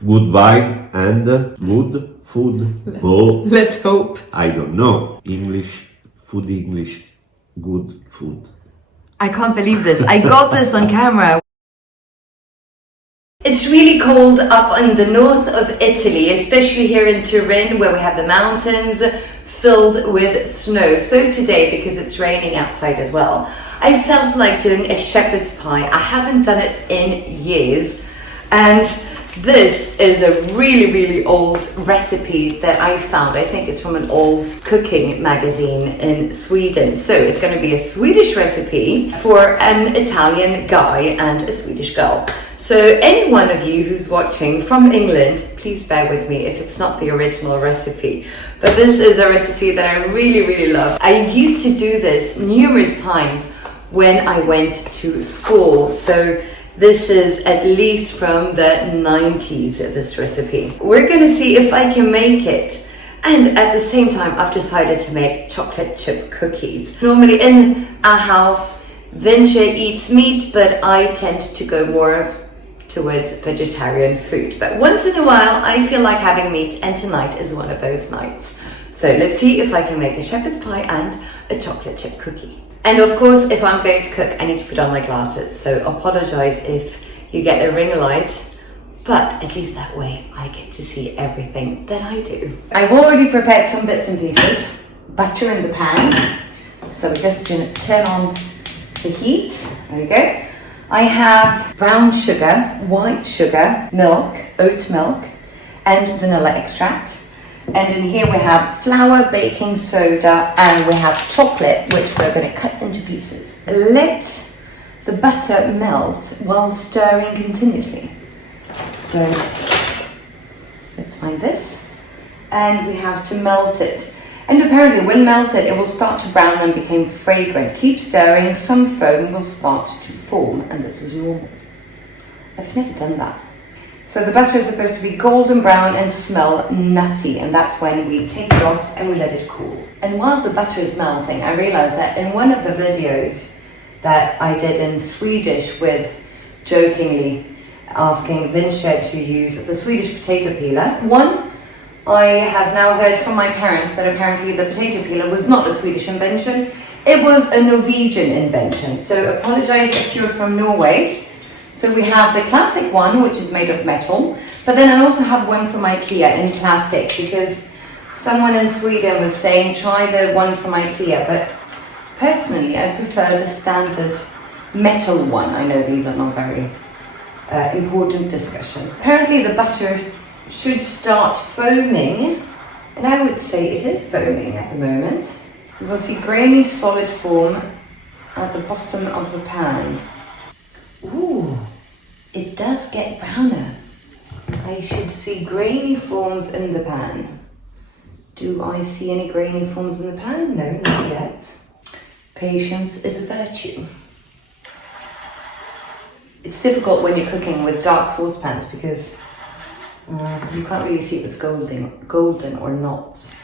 good vibe and good food. Go. Let's hope. I don't know. English, good food. I can't believe this. I got this on camera. It's really cold up in the north of Italy, especially here in Turin, where we have the mountains filled with snow. So today, because it's raining outside as well, I felt like doing a shepherd's pie. I haven't done it in years, and this is a really old recipe that I found. I think it's from an old cooking magazine in Sweden. So it's going to be a Swedish recipe for an Italian guy and a Swedish girl. So any one of you who's watching from England, please bear with me if it's not the original recipe. But this is a recipe that I really love. I used to do this numerous times when I went to school. So this is at least from the 90s, this recipe. We're gonna see if I can make it. And at the same time, I've decided to make chocolate chip cookies. Normally in our house, Vince eats meat, but I tend to go more towards vegetarian food. But once in a while, I feel like having meat, and tonight is one of those nights. So let's see if I can make a shepherd's pie and a chocolate chip cookie. And of course, if I'm going to cook, I need to put on my glasses. So apologize if you get a ring light, but at least that way I get to see everything that I do. I've already prepared some bits and pieces. Butter in the pan. So we're just gonna turn on the heat. There we go. I have brown sugar, white sugar, milk, oat milk, and vanilla extract. And in here we have flour, baking soda, and we have chocolate, which we're going to cut into pieces. Let the butter melt while stirring continuously. So let's find this. And we have to melt it. And apparently when melted, it will start to brown and become fragrant. Keep stirring, some foam will start to form, and this is normal. I've never done that. So the butter is supposed to be golden brown and smell nutty, and that's when we take it off and we let it cool. And while the butter is melting, I realized that in one of the videos that I did in Swedish with jokingly asking Vince to use the Swedish potato peeler, I have now heard from my parents that apparently the potato peeler was not a Swedish invention, it was a Norwegian invention. So apologize if you're from Norway. So we have the classic one, which is made of metal, but then I also have one from IKEA in plastic, because someone in Sweden was saying try the one from IKEA, but personally I prefer the standard metal one. I know these are not very important discussions. Apparently the butter should start foaming, and I would say it is foaming at the moment. You will see grainy solid form at the bottom of the pan. Ooh, it does get browner. I should see grainy forms in the pan. Do I see any grainy forms in the pan? No, not yet. Patience is a virtue. It's difficult when you're cooking with dark saucepans because you can't really see if it's golden or not.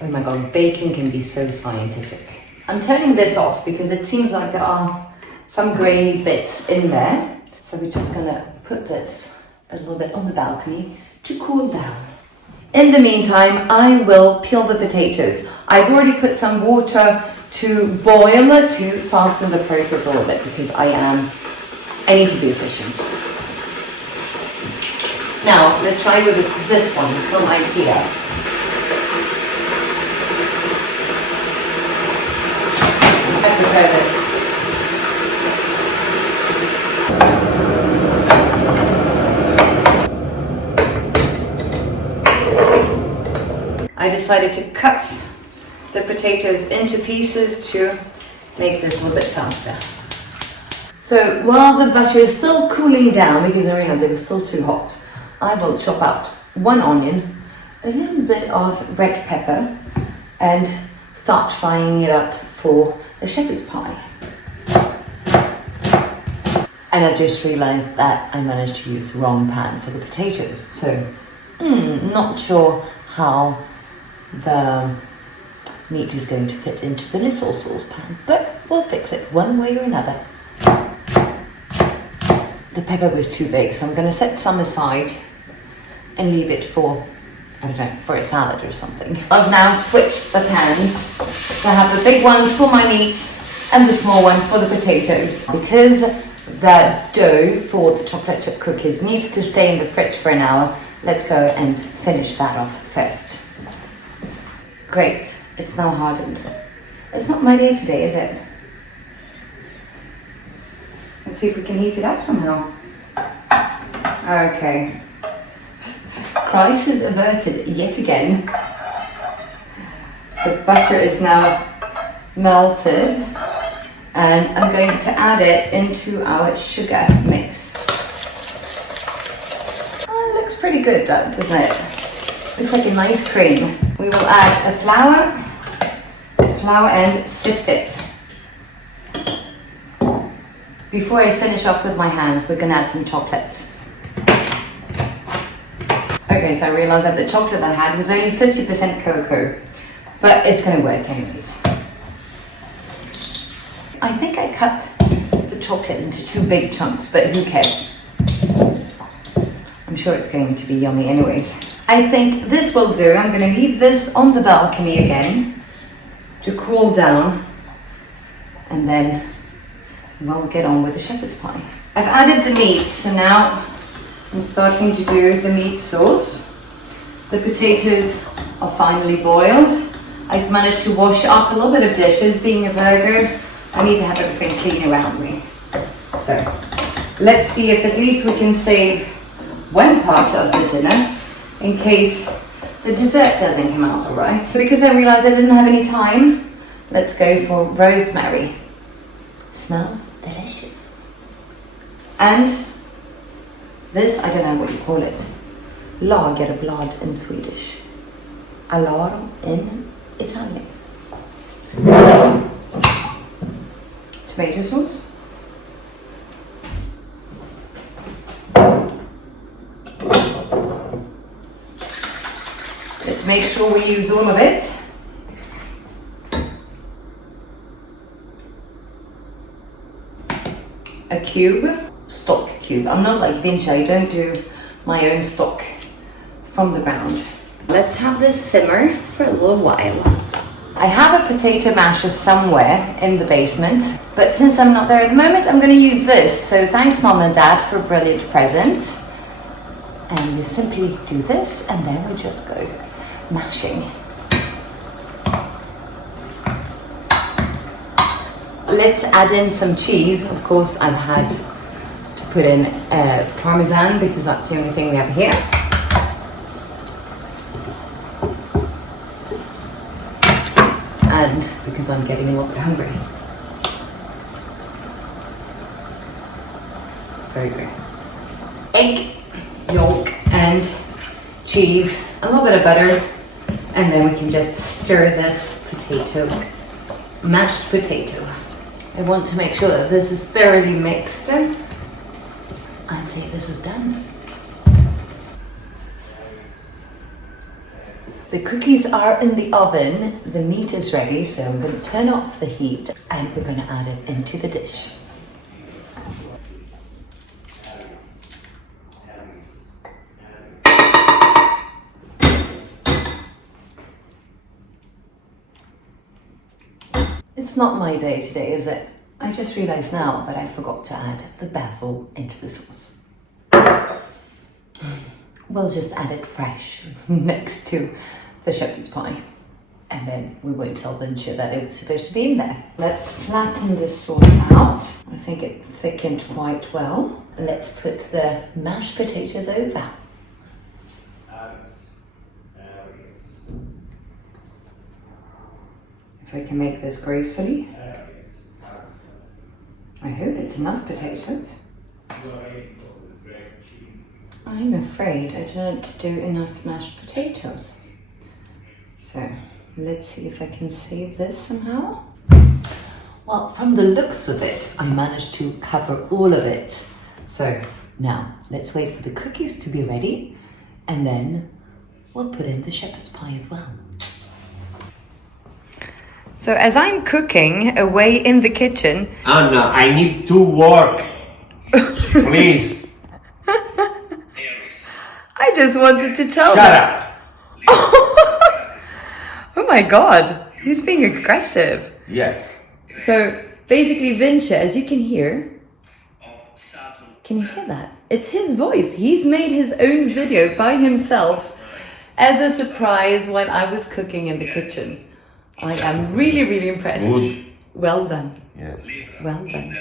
Oh my god, baking can be so scientific. I'm turning this off because it seems like there are some grainy bits in there. So we're just gonna put this a little bit on the balcony to cool down. In the meantime, I will peel the potatoes. I've already put some water to boil to fasten the process a little bit because I need to be efficient. Now, let's try with this one from IKEA. I prefer this. I decided to cut the potatoes into pieces to make this a little bit faster. So while the butter is still cooling down, because I realized it was still too hot, I will chop out one onion, a little bit of red pepper, and start frying it up for the shepherd's pie. And I just realized that I managed to use the wrong pan for the potatoes. So, not sure how the meat is going to fit into the little saucepan, but we'll fix it one way or another. The pepper was too big, so I'm going to set some aside and leave it for, I don't know, for a salad or something. I've now switched the pans. So I have the big ones for my meat and the small one for the potatoes. Because the dough for the chocolate chip cookies needs to stay in the fridge for an hour, let's go and finish that off first. Great, it's now hardened. It's not my day today, is it? Let's see if we can heat it up somehow. Okay. Crisis averted yet again. The butter is now melted and I'm going to add it into our sugar mix. Oh, it looks pretty good, doesn't it? Looks like a nice cream. We will add a flour and sift it. Before I finish off with my hands, we're gonna add some chocolate. Okay, so I realized that the chocolate I had was only 50% cocoa, but it's gonna work anyways. I think I cut the chocolate into 2 big chunks, but who cares? I'm sure it's going to be yummy anyways. I think this will do. I'm gonna leave this on the balcony again to cool down, and then we'll get on with the shepherd's pie. I've added the meat, so now I'm starting to do the meat sauce. The potatoes are finally boiled. I've managed to wash up a little bit of dishes. Being a burger, I need to have everything clean around me. So let's see if at least we can save one part of the dinner in case the dessert doesn't come out all right. So because I realized I didn't have any time, let's go for rosemary. Smells delicious. And this, I don't know what you call it. Lagerblad in Swedish. Alarm in Italian. Tomato sauce. Let's make sure we use all of it. A cube, stock cube. I'm not like Vinci, I don't do my own stock from the ground. Let's have this simmer for a little while. I have a potato masher somewhere in the basement, but since I'm not there at the moment, I'm going to use this. So thanks Mom and Dad for a brilliant present. And you simply do this and then we just go mashing. Let's add in some cheese. Of course, I've had to put in Parmesan because that's the only thing we have here. And because I'm getting a little bit hungry. Very good. Egg, yolk, and cheese, a little bit of butter, and then we can just stir this potato, mashed potato. I want to make sure that this is thoroughly mixed. I'd say this is done. The cookies are in the oven, the meat is ready, so I'm going to turn off the heat and we're going to add it into the dish. It's not my day today, is it? I just realized now that I forgot to add the basil into the sauce. We'll just add it fresh next to the shepherd's pie. And then we won't tell Vinci that it was supposed to be in there. Let's flatten this sauce out. I think it thickened quite well. Let's put the mashed potatoes over. If I can make this gracefully. I hope it's enough potatoes. I'm afraid I didn't do enough mashed potatoes. So let's see if I can save this somehow. Well, from the looks of it, I managed to cover all of it. So now let's wait for the cookies to be ready and then we'll put in the shepherd's pie as well. So as I'm cooking away in the kitchen... Anna, I need to work. Please. I I just wanted to tell Shut them. up! Oh my god, he's being aggressive. Yes. So basically, Vince, as you can hear, can you hear that? It's his voice. He's made his own video by himself as a surprise when I was cooking in the kitchen. I am really, really impressed. Good. Well done. Yes. Well done.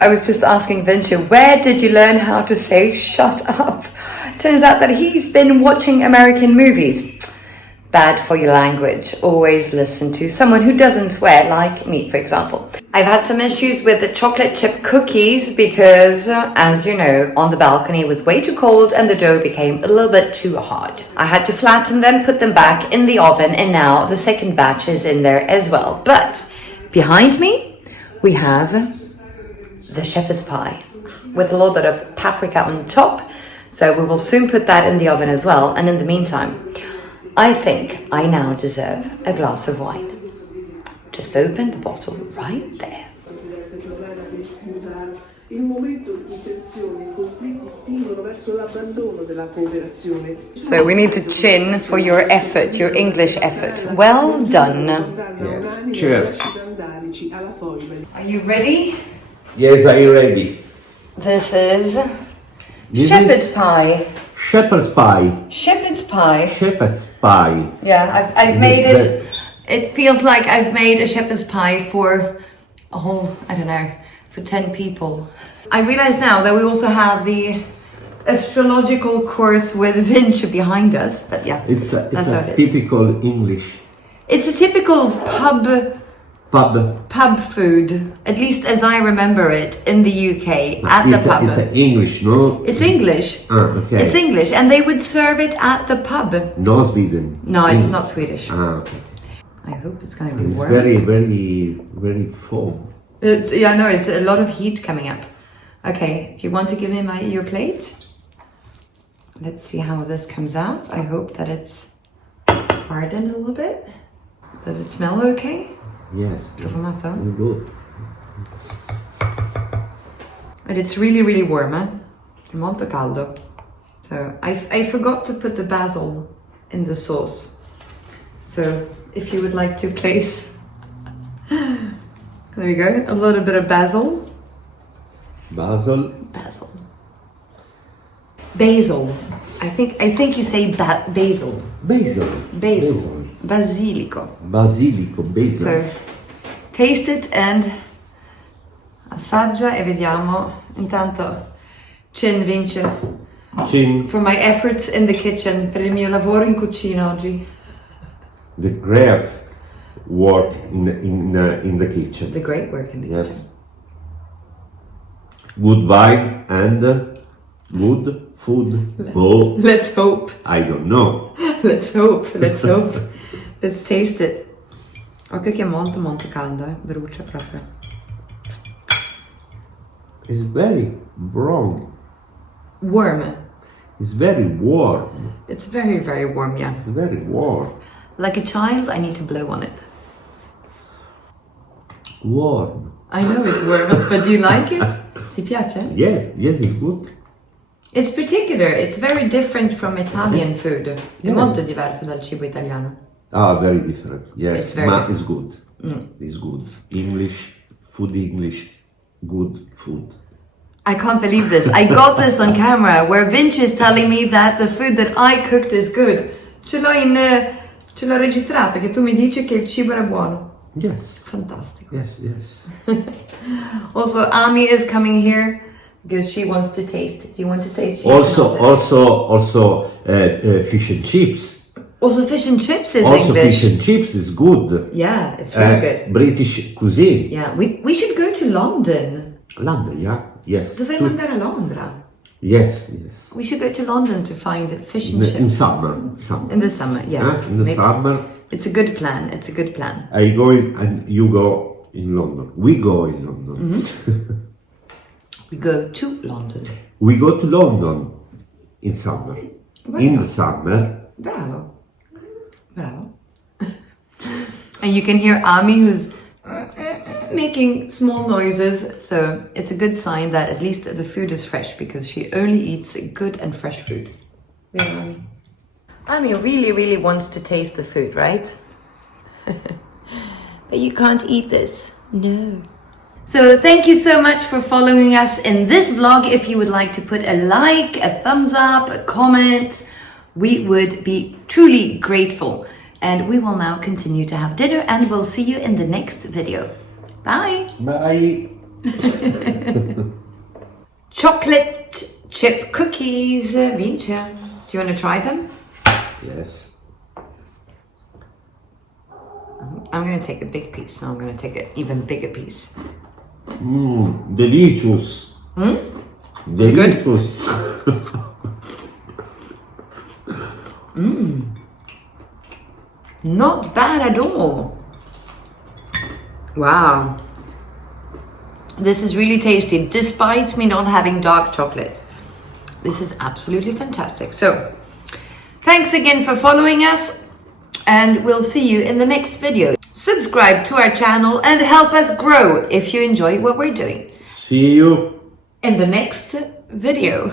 I was just asking Vince, where did you learn how to say shut up? Turns out that he's been watching American movies. Bad for your language. Always listen to someone who doesn't swear, like me, for example. I've had some issues with the chocolate chip cookies because, as you know, on the balcony it was way too cold and the dough became a little bit too hard. I had to flatten them, put them back in the oven, and now the second batch is in there as well. But behind me, we have the shepherd's pie with a little bit of paprika on top. So we will soon put that in the oven as well. And in the meantime, I think I now deserve a glass of wine. Just open the bottle right there. So we need to chin for your effort, your English effort. Well done. Yes. Cheers. Are you ready? Yes, are you ready? This is This shepherd's is pie. shepherd's pie. Shepherd's pie. Shepherd's pie. Yeah, I've made it. It feels like I've made a shepherd's pie for a whole, I don't know, for 10 people. I realize now that we also have the astrological course with Vince behind us, but yeah, It's that's a what it is. typical English It's a typical pub food, at least as I remember it in the UK at the pub. It's English, no? It's English. Okay. It's English, and they would serve it at the pub. No Sweden. No, it's not Swedish. Okay. I hope it's gonna be It's warm. very, very, very foam. It's, yeah, no, it's a lot of heat coming up. Okay, do you want to give me your plate? Let's see how this comes out. I hope that it's hardened a little bit. Does it smell okay? Yes. Profumato? It's good. But it's really, really warm, eh? Molto caldo. So I forgot to put the basil in the sauce. So if you would like to place, there you go, a little bit of basil. Basil. Basil. Basil. I think you say basil. Basil. Basil. Basilico. Basilico. Basil. So taste it and assaggia e vediamo. Intanto Chin vince Chin. for my efforts in the kitchen, per il mio lavoro in cucina oggi. The great work in the kitchen. The great work in the Yes. kitchen. Good wine and good food. Oh, Let's hope. I don't know. Let's hope. Let's hope. Let's taste it. Occhio che è molto molto caldo, brucia proprio. It's very wrong. Warm. It's very warm. It's very, very warm, yeah. It's very warm. Like a child, I need to blow on it. Warm. I know it's warm, but do you like it? Ti piace? Yes, yes, it's good. It's particular, it's very different from Italian food. È Yes. molto diverso dal cibo italiano. Ah, very different. Yes, It's very but different. it's good. It's good. English, good food. I can't believe this. I got this on camera where Vince is telling me that the food that I cooked is good. Ce l'ho registrato che tu mi dici che il cibo era buono. Yes, Fantastico. yes, yes. Also, Ami is coming here because she wants to taste. Do you want to taste? She smells it. Also, fish and chips. Also, fish and chips is Also, English. fish and chips is good. Yeah, it's very good. British cuisine. Yeah, we should go to London. London, yeah, yes. Dovremmo andare a Londra. Yes, yes. We should go to London to find fish and chips. In summer. In the summer, yes. In the Maybe. summer, It's a good plan. It's a good plan. I go in and you go in London. We go in London. Mm-hmm. We go to London. We go to London in summer. Why In not? the summer, Bravo. Bravo. And you can hear Ami who's making small noises. So it's a good sign that at least the food is fresh because she only eats good and fresh food. Yeah. Ami really, really wants to taste the food, right? But you can't eat this. No. So thank you so much for following us in this vlog. If you would like to put a like, a thumbs up, a comment, we would be truly grateful. And we will now continue to have dinner and we'll see you in the next video. Bye. Bye. Chocolate chip cookies. Vince, do you want to try them? Yes. I'm going to take a big piece. Now I'm going to take an even bigger piece. Delicious. Delicious. Not bad at all. Wow. This is really tasty, despite me not having dark chocolate. This is absolutely fantastic. So, thanks again for following us, and we'll see you in the next video. Subscribe to our channel and help us grow if you enjoy what we're doing. See you In the next video.